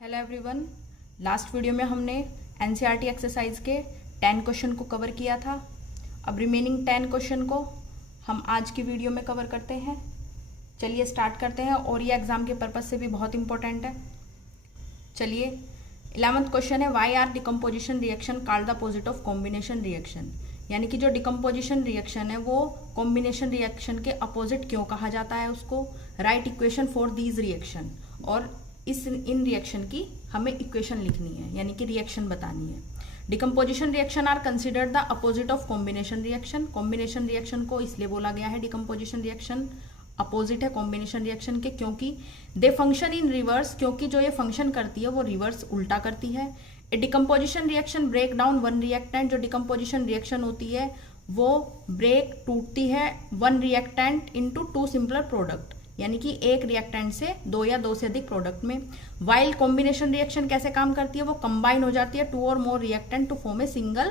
Hello everyone. Last video में हमने NCERT exercise के 10 क्वेश्चन को कवर किया था। अब रिमेनिंग 10 क्वेश्चन को हम आज की वीडियो में कवर करते हैं। चलिए स्टार्ट करते हैं, और ये एग्जाम के पर्पज से भी बहुत इंपॉर्टेंट है। चलिए 11th क्वेश्चन है, why are decomposition reaction called the opposite of combination reaction. यानी कि जो डिकम्पोजिशन रिएक्शन है वो कॉम्बिनेशन रिएक्शन के अपोजिट क्यों कहा जाता है उसको। Right equation for these reaction, और इन रिएक्शन की हमें इक्वेशन लिखनी है, यानी कि रिएक्शन बतानी है। Decomposition reaction are considered the opposite of combination reaction. Combination reaction को इसलिए बोला गया है डिकम्पोजिशन रिएक्शन अपोजिट है कॉम्बिनेशन रिएक्शन के, क्योंकि दे फंक्शन इन रिवर्स, क्योंकि जो ये फंक्शन करती है वो रिवर्स उल्टा करती है। A decomposition reaction break down one reactant. जो डिकम्पोजिशन रिएक्शन होती है वो ब्रेक टूटती है one reactant into two simpler product, यानी कि एक रिएक्टेंट से दो या दो से अधिक प्रोडक्ट में। वाइल कॉम्बिनेशन रिएक्शन कैसे काम करती है, वो कंबाइन हो जाती है टू और more reactant to form a single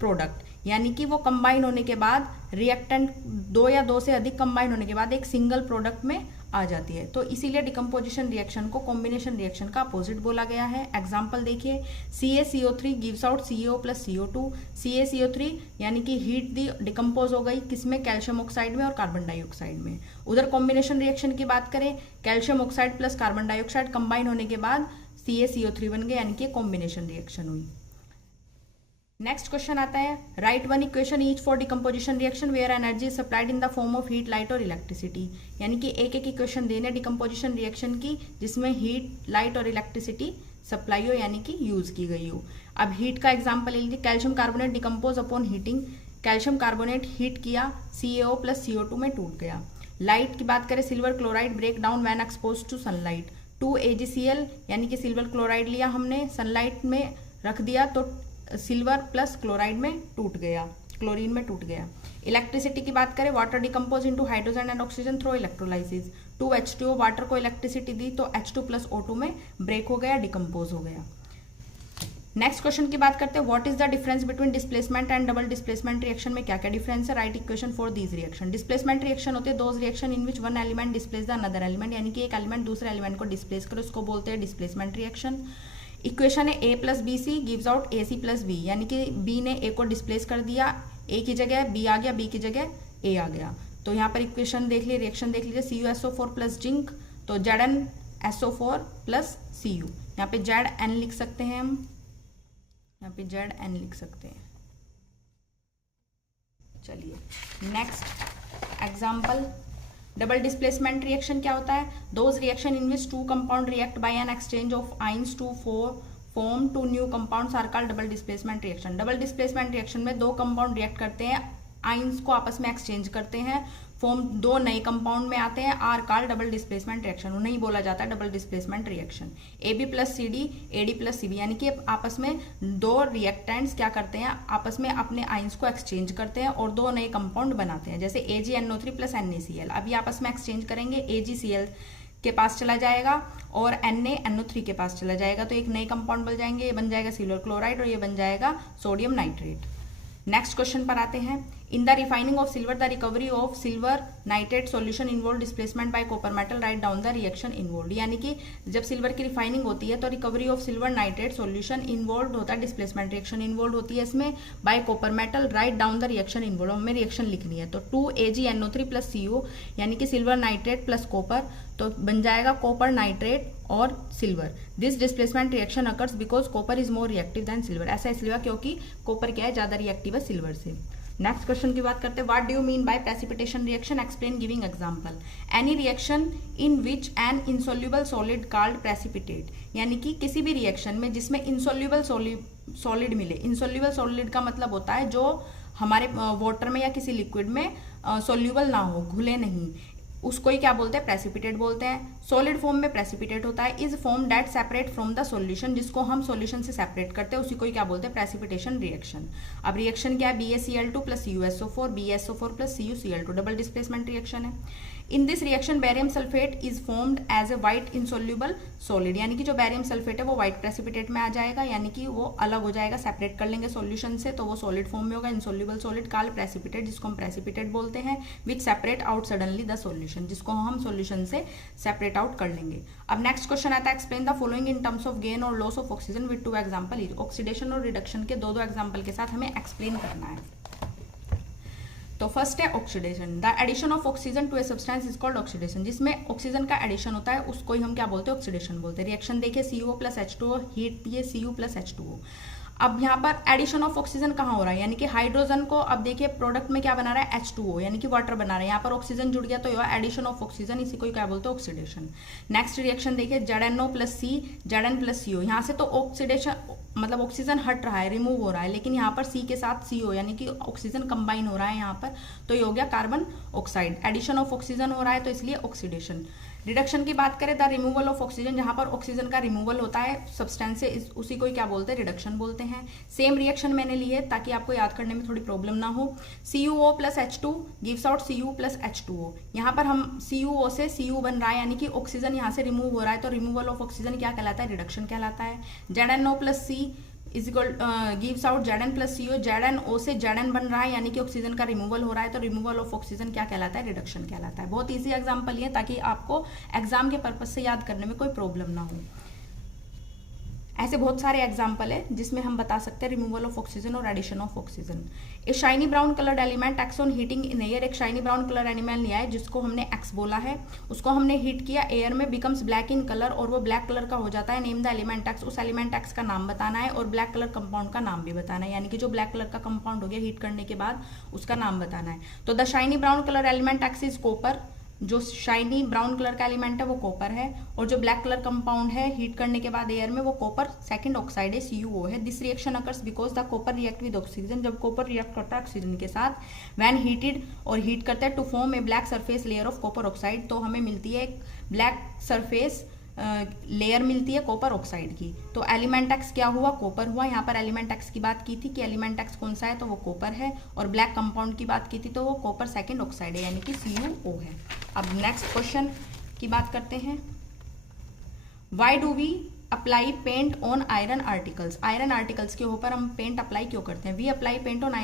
product, यानी कि वो कंबाइन होने के बाद रिएक्टेंट दो या दो से अधिक कंबाइन होने के बाद एक सिंगल प्रोडक्ट में आ जाती है। तो इसीलिए डिकम्पोजिशन रिएक्शन को कॉम्बिनेशन रिएक्शन का अपोजिट बोला गया है। एग्जांपल देखिए, CaCO3 gives out CO plus CO2। CaCO3 यानी कि हीट दी डिकम्पोज हो गई किसमें, कैल्शियम ऑक्साइड में और कार्बन डाइऑक्साइड में। उधर कॉम्बिनेशन रिएक्शन की बात करें, calcium oxide plus carbon dioxide combine होने के बाद CaCO3 बन गया, यानी कि कॉम्बिनेशन रिएक्शन हुई। नेक्स्ट क्वेश्चन आता है, write one equation each for decomposition reaction where energy supplied in the form of heat, light और इलेक्ट्रिसिटी। यानी कि एक एक इक्वेशन देने डिकम्पोजिशन रिएक्शन की जिसमें हीट, लाइट और इलेक्ट्रिसिटी सप्लाई हो, यानी कि यूज की गई हो। अब हीट का एग्जाम्पल ले लीजिए, calcium carbonate decompose upon heating. Calcium carbonate heat किया, CaO प्लस CO2 में टूट गया। लाइट की बात करें, silver chloride break down when expose to sunlight. 2AgCl यानी कि सिल्वर क्लोराइड लिया हमने, सनलाइट में रख दिया तो सिल्वर प्लस क्लोराइड में टूट गया, क्लोरीन में टूट गया। इलेक्ट्रिसिटी की बात करें, water decompose into hydrogen and oxygen through electrolysis. 2H2O water को इलेक्ट्रिसिटी दी तो H2 प्लस O2 में ब्रेक हो गया, डिकम्पोज हो गया। नेक्स्ट क्वेश्चन की बात करते हैं, what is the difference between displacement and double displacement reaction में क्या क्या डिफरेंस है। Right equation for these reaction. Displacement reaction होते हैं those reaction in which one element displace the another element, यानी कि एक एलिमेंट दूसरे एलिमेंट को डिस्प्लेस करे, उसको बोलते हैं डिस्प्लेसमेंट रिएक्शन। इक्वेशन है A plus B C gives out AC plus B, यानी कि B ने A को डिस्प्लेस कर दिया, A की जगह B आ गया, B की जगह A आ गया। तो यहाँ पर इक्वेशन देख लीजिए, रिएक्शन देख लीजिए, CuSO4 प्लस जिंक, तो ZnSO4 प्लस Cu। यहाँ पे Zn लिख सकते हैं हम, यहाँ पे Zn लिख सकते हैं। चलिए next example, double displacement reaction क्या होता है, those reaction in which two compound react by an exchange of ions to form two new compounds are called double displacement reaction. Double displacement reaction में दो compound react करते हैं, ions को आपस में एक्सचेंज करते हैं, फॉर्म दो नए कंपाउंड में आते हैं, are called double displacement reaction, उन्हें ही बोला जाता है double displacement reaction. AB plus CD AD plus CB, यानी कि आपस में दो रिएक्टेंट्स क्या करते हैं, आपस में अपने आइंस को एक्सचेंज करते हैं और दो नए कंपाउंड बनाते हैं, जैसे AgNO3 प्लस NaCl। अभी आपस में एक्सचेंज करेंगे, AgCl के पास चला जाएगा और NaNO3 के पास चला जाएगा, तो एक नए कंपाउंड बन जाएंगे, ये बन जाएगा सिल्वर क्लोराइड और ये बन जाएगा सोडियम नाइट्रेट। नेक्स्ट क्वेश्चन पर आते हैं, in the refining of silver the recovery of silver nitrate solution involve displacement bye copper metal, write down the reaction involve. यानी कि जब सिल्वर की रिफाइनिंग होती है तो recovery of silver nitrate solution involve होता है, डिस्प्लेसमेंट रिएक्शन इन्वॉल्व होती है इसमें bye copper metal, write down the reaction involve. हमें रिएक्शन लिखनी है, तो 2AgNO3 प्लस CO यानी कि सिल्वर नाइट्रेट प्लस कॉपर, तो बन जाएगा कॉपर नाइट्रेट और silver. This displacement reaction occurs because copper is more reactive than silver. ऐसा इसलिए क्योंकि कॉपर क्या है, ज्यादा रिएक्टिव है सिल्वर से। नेक्स्ट क्वेश्चन की बात करते हैं, what do you mean by precipitation reaction, explain giving example. Any reaction in which N insoluble solid called precipitate, यानी कि किसी भी रिएक्शन में जिसमें इंसोल्यूबल सॉलिड मिले। इंसोल्यूबल सॉलिड का मतलब होता है जो हमारे वाटर में या किसी लिक्विड में सोल्यूबल ना हो, घुले नहीं, उसको ही क्या बोलते हैं, प्रेसिपिटेट बोलते हैं। सॉलिड फॉर्म में प्रेसिपिटेट होता है is form that separate from the solution, जिसको हम सॉल्यूशन से सेपरेट करते हैं उसी को ही क्या बोलते हैं, प्रेसिपिटेशन रिएक्शन। अब रिएक्शन क्या है, BaCl2 plus CuSO4 BaSO4 plus CuCl2 double displacement reaction है। In this reaction barium sulphate is formed as a white insoluble solid, यानी कि जो बैरियम सल्फेट है वो व्हाइट प्रेसिपिटेट में आ जाएगा, यानी कि वो अलग हो जाएगा, सेपरेट कर लेंगे सॉल्यूशन से, तो वो सॉलिड फॉर्म में होगा, इनसोल्यूबल सॉलिड कॉल्ड प्रेसिपिटेट, जिसको हम प्रेसिपिटेट बोलते हैं, विच separate out suddenly the solution, जिसको हम सॉल्यूशन से सेपरेट आउट कर लेंगे। अब नेक्स्ट क्वेश्चन आता है, explain the following in terms of gain और loss of oxygen with 2 examples. Oxidation और रिडक्शन के 2 एग्जांपल के साथ हमें एक्सप्लेन करना है। तो फर्स्ट है oxidation. The addition of oxygen to a substance is called oxidation, जिसमें ऑक्सीजन का एडिशन होता है उसको ही हम क्या बोलते हैं, ऑक्सीडेशन बोलते हैं। रिएक्शन देखिए CuO प्लस H2O, हीट दिए Cu प्लस H2O। अब यहाँ पर एडिशन ऑफ ऑक्सीजन कहाँ हो रहा है, यानी कि हाइड्रोजन को अब देखिए प्रोडक्ट में क्या बना रहा है, H2O, यानी कि वाटर बना रहा है, यहाँ पर ऑक्सीजन जुड़ गया तो यह एडिशन ऑफ ऑक्सीजन, इसी को क्या बोलते हैं, ऑक्सीडेशन। नेक्स्ट रिएक्शन देखिए ZnO plus C, Zn plus CO, यहाँ से तो ऑक्सीडेशन मतलब ऑक्सीजन हट रहा है, रिमूव हो रहा है, लेकिन यहाँ पर C के साथ CO यानी कि ऑक्सीजन कंबाइन हो रहा है यहाँ पर, तो ये हो गया carbon oxide. Addition of oxygen हो रहा है तो इसलिए ऑक्सीडेशन। रिडक्शन की बात करें, द रिमूवल ऑफ ऑक्सीजन, जहां पर ऑक्सीजन का रिमूवल होता है सब्सटेंस से, उसी को ही क्या बोलते हैं, रिडक्शन बोलते हैं। सेम रिएक्शन मैंने ली है ताकि आपको याद करने में थोड़ी प्रॉब्लम ना हो। CuO plus H2 gives out Cu plus H2O। यहाँ पर हम CuO से Cu बन रहा है, यानी कि ऑक्सीजन यहाँ से रिमूव हो रहा है, तो रिमूवल ऑफ ऑक्सीजन क्या कहलाता है, रिडक्शन कहलाता है। ZnO plus C is equal gives out Zn plus CO, ZnO से Zn बन रहा है, यानी कि ऑक्सीजन का रिमूवल हो रहा है, तो रिमूवल ऑफ ऑक्सीजन क्या कहलाता है, रिडक्शन कहलाता है। बहुत इजी एग्जांपल ये, ताकि आपको एग्जाम के पर्पज से याद करने में कोई प्रॉब्लम ना हो। ऐसे बहुत सारे एग्जाम्पल है जिसमें हम बता सकते हैं रिमूवल ऑफ ऑक्सीजन और addition of oxygen. A shiny brown coloured element X on heating in air, एक शाइनी ब्राउन कलर एलिमेंट लिया है जिसको हमने एक्स बोला है, उसको हमने हीट किया एयर में, बिकम्स ब्लैक इन कलर, और वो ब्लैक कलर का हो जाता है। नेम द एलिमेंट एक्स, उस एलिमेंट एक्स का नाम बताना है और ब्लैक कलर कंपाउंड का नाम भी बताना है, यानी कि जो ब्लैक कलर का कंपाउंड हो गया हीट करने के बाद उसका नाम बताना है। तो the shiny brown colour element x is copper, जो शाइनी ब्राउन कलर का एलिमेंट है वो कॉपर है, और जो ब्लैक कलर कंपाउंड है हीट करने के बाद एयर में वो कॉपर सेकंड ऑक्साइड है, CuO है। This reaction occurs because the copper react with oxygen, जब कॉपर रिएक्ट करता है ऑक्सीजन के साथ, व्हेन हीटेड और हीट करता है to form a black surface layer of copper oxide, तो हमें मिलती है एक ब्लैक सरफेस लेयर मिलती है कॉपर ऑक्साइड की। तो एलिमेंट एक्स क्या हुआ, कॉपर हुआ। यहाँ पर एलिमेंट एक्स की बात की थी कि एलिमेंट एक्स कौन सा है, तो वो कॉपर है, और ब्लैक कंपाउंड की बात की थी तो वो कॉपर सेकंड ऑक्साइड है, यानी कि CuO है। अब नेक्स्ट क्वेश्चन की बात करते हैं, why do we apply paint on iron articles. Iron articles के ऊपर हम पेंट अप्लाई क्यों करते हैं। We apply paint on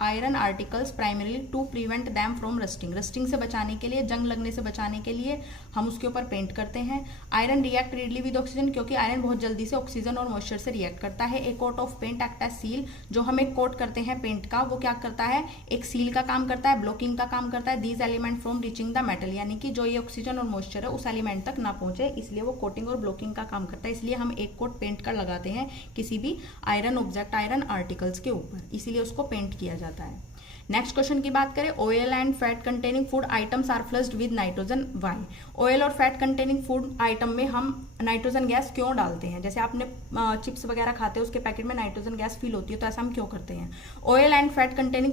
iron articles primarily to prevent them from rusting, rusting से बचाने के लिए, जंग लगने से बचाने के लिए हम उसके ऊपर पेंट करते हैं। Iron react readily with oxygen, क्योंकि आयरन बहुत जल्दी से ऑक्सीजन और मॉइस्चर से रिएक्ट करता है। एक coat of paint act as seal, जो हम एक कोट करते हैं पेंट का, वो क्या करता है, एक सील का काम करता है, ब्लॉकिंग का काम करता है। These element from reaching the metal, यानी कि जो ये ऑक्सीजन और मॉइस्चर है उस एलिमेंट तक ना पहुंचे, इसलिए वो कोटिंग और ब्लॉकिंग का काम करता है। इसलिए हम एक कोट पेंट का लगाते हैं किसी भी आयरन ऑब्जेक्ट, आयरन आर्टिकल्स के ऊपर, इसीलिए उसको पेंट किया जाता है। नेक्स्ट क्वेश्चन की बात करें, oil and fat containing food items are flushed with nitrogen, why. Oil और फैट कंटेनिंग फूड आइटम में हम नाइट्रोजन गैस क्यों डालते हैं। जैसे आपने चिप्स वगैरह खाते हैं उसके पैकेट में नाइट्रोजन गैस फील होती है, तो ऐसा हम क्यों करते हैं। Oil and fat containing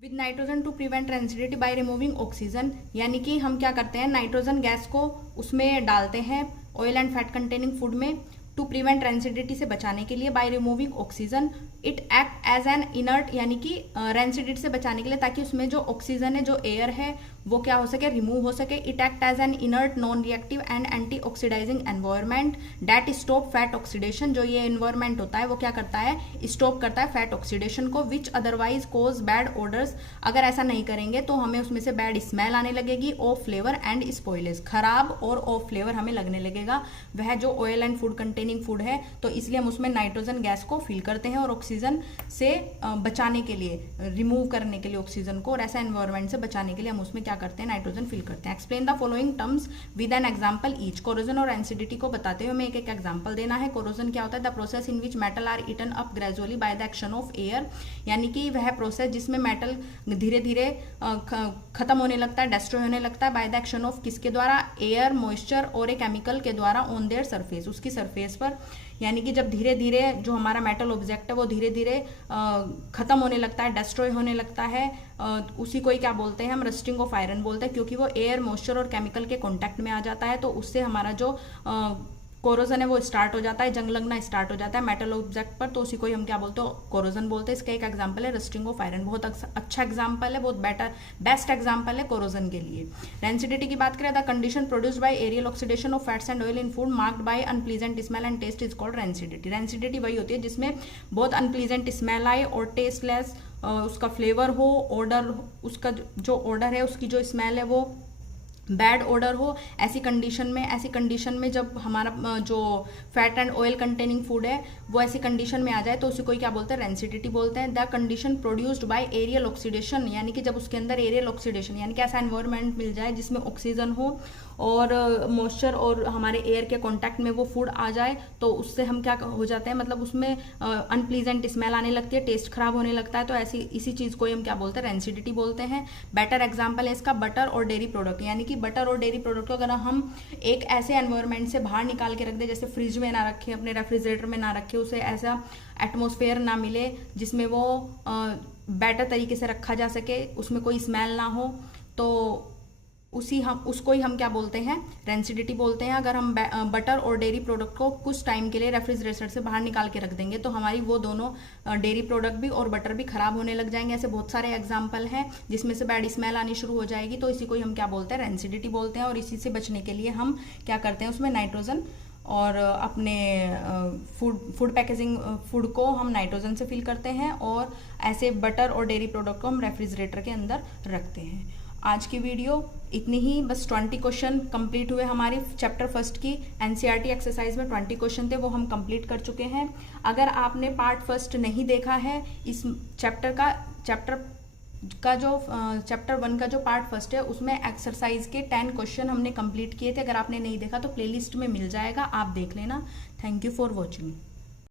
with nitrogen to prevent rancidity by removing oxygen, यानी कि हम क्या करते हैं, नाइट्रोजन गैस को उसमें डालते हैं oil and fat containing food में, टू प्रिवेंट रेंसिडिटी से बचाने के लिए, by removing oxygen. It act as an inert, यानी कि रेंसिडिटी से बचाने के लिए, ताकि उसमें जो ऑक्सीजन है, जो एयर है, वो क्या हो सके, रिमूव हो सके। It act as an inert non reactive and anti oxidising environment that stop fat oxidation, जो ये एनवायरमेंट होता है वो क्या करता है, स्टॉप करता है फैट ऑक्सीडेशन को। Which otherwise cause bad odours, अगर ऐसा नहीं करेंगे तो हमें उसमें से बैड स्मेल आने लगेगी, ऑफ फ्लेवर एंड स्पॉइलेज, खराब और ऑफ फ्लेवर हमें लगने लगेगा। वह जो oil and food containing food है, तो इसलिए हम उसमें नाइट्रोजन गैस को फिल करते हैं, और ऑक्सीजन से बचाने के लिए, रिमूव करने के लिए ऑक्सीजन को, और ऐसा एनवायरमेंट से बचाने के लिए हम उसमें क्या करते हैं, नाइट्रोजन फिल करते हैं। Explain the following terms with an example each. Corrosion और एसिडिटी को बताते हुए हमें एक एक एग्जांपल देना है। कोरोजन क्या होता है, the process in which metal are eaten up gradually by the action of air, यानी कि वह प्रोसेस जिसमें मेटल धीरे धीरे खत्म होने लगता है, डिस्ट्रॉय होने लगता है, बाय द एक्शन ऑफ किसके द्वारा, एयर, मॉइस्चर और ए केमिकल के द्वारा, ऑन देयर सरफेस, उसकी सरफेस पर। यानी कि जब धीरे धीरे जो हमारा मेटल ऑब्जेक्ट है वो धीरे धीरे खत्म होने लगता है, डिस्ट्रॉय होने लगता है, उसी को ही क्या बोलते हैं हम, रस्टिंग ऑफ आयरन बोलते हैं, क्योंकि वो एयर, मॉइस्चर और केमिकल के कांटेक्ट में आ जाता है, तो उससे हमारा जो कोरोजन है वो स्टार्ट हो जाता है, जंग लगना स्टार्ट हो जाता है मेटल ऑब्जेक्ट पर, तो उसी को ही हम क्या बोलते हैं, कोरोजन बोलते हैं। इसका एक एग्जांपल है रस्टिंग ऑफ आयरन, बहुत अच्छा एग्जांपल है, बहुत बेस्ट एग्जांपल है कोरोजन के लिए। रेंसिडिटी की बात करें, the condition produced by aerial oxidation of fats and oil in food marked by unpleasant smell and taste is called rancidity. Rancidity वही होती है जिसमें बहुत अनप्लीजेंट स्मेल आए और टेस्टलेस उसका फ्लेवर हो, ऑर्डर उसका जो ऑर्डर है उसकी जो स्मेल है वो बैड ऑर्डर हो। ऐसी कंडीशन में जब हमारा जो fat and oil containing food है वो ऐसी कंडीशन में आ जाए तो उसी को क्या बोलते हैं, रेंसिडिटी बोलते हैं। The condition produced by aerial oxidation, यानी कि जब उसके अंदर एरियल ऑक्सीडेशन यानी कि ऐसा एनवायरनमेंट मिल जाए जिसमें ऑक्सीजन हो और मॉइस्चर और हमारे एयर के कांटेक्ट में वो फूड आ जाए, तो उससे हम क्या हो जाते हैं, मतलब उसमें अनप्लीजेंट स्मेल आने लगती है, टेस्ट खराब होने लगता है, तो ऐसी इसी चीज़ को हम क्या बोलते हैं, रेंसिडिटी बोलते हैं। बेटर एग्जाम्पल है इसका बटर और डेयरी प्रोडक्ट, यानी कि बटर और डेयरी प्रोडक्ट को अगर हम एक ऐसे एनवायरनमेंट से बाहर निकाल के रख दे, जैसे फ्रिज में ना रखें, अपने रेफ्रिजरेटर में ना रखें, उसे ऐसा एटमॉस्फेयर ना मिले जिसमें वो बेटर तरीके से रखा जा सके, उसमें कोई स्मेल ना हो, तो उसको ही हम क्या बोलते हैं, रेंसिडिटी बोलते हैं। अगर हम बटर और डेयरी प्रोडक्ट को कुछ टाइम के लिए रेफ्रिजरेटर से बाहर निकाल के रख देंगे तो हमारी वो दोनों डेयरी प्रोडक्ट भी और बटर भी खराब होने लग जाएंगे। ऐसे बहुत सारे एग्जाम्पल हैं जिसमें से बैड स्मेल आनी शुरू हो जाएगी, तो इसी को ही हम क्या बोलते हैं, रेंसिडिटी बोलते हैं। और इसी से बचने के लिए हम क्या करते हैं, उसमें नाइट्रोजन और अपने फूड पैकेजिंग फूड को हम नाइट्रोजन से फिल करते हैं और ऐसे बटर और डेयरी प्रोडक्ट को हम रेफ्रिजरेटर के अंदर रखते हैं। आज की वीडियो इतनी ही, बस 20 क्वेश्चन कंप्लीट हुए हमारी चैप्टर फर्स्ट की। एनसीईआरटी एक्सरसाइज में 20 क्वेश्चन थे, वो हम कंप्लीट कर चुके हैं। अगर आपने पार्ट फर्स्ट नहीं देखा है इस चैप्टर वन का जो पार्ट फर्स्ट है उसमें एक्सरसाइज के 10 क्वेश्चन हमने कंप्लीट किए थे। अगर आपने नहीं देखा तो प्लेलिस्ट में मिल जाएगा, आप देख लेना। Thank you for watching.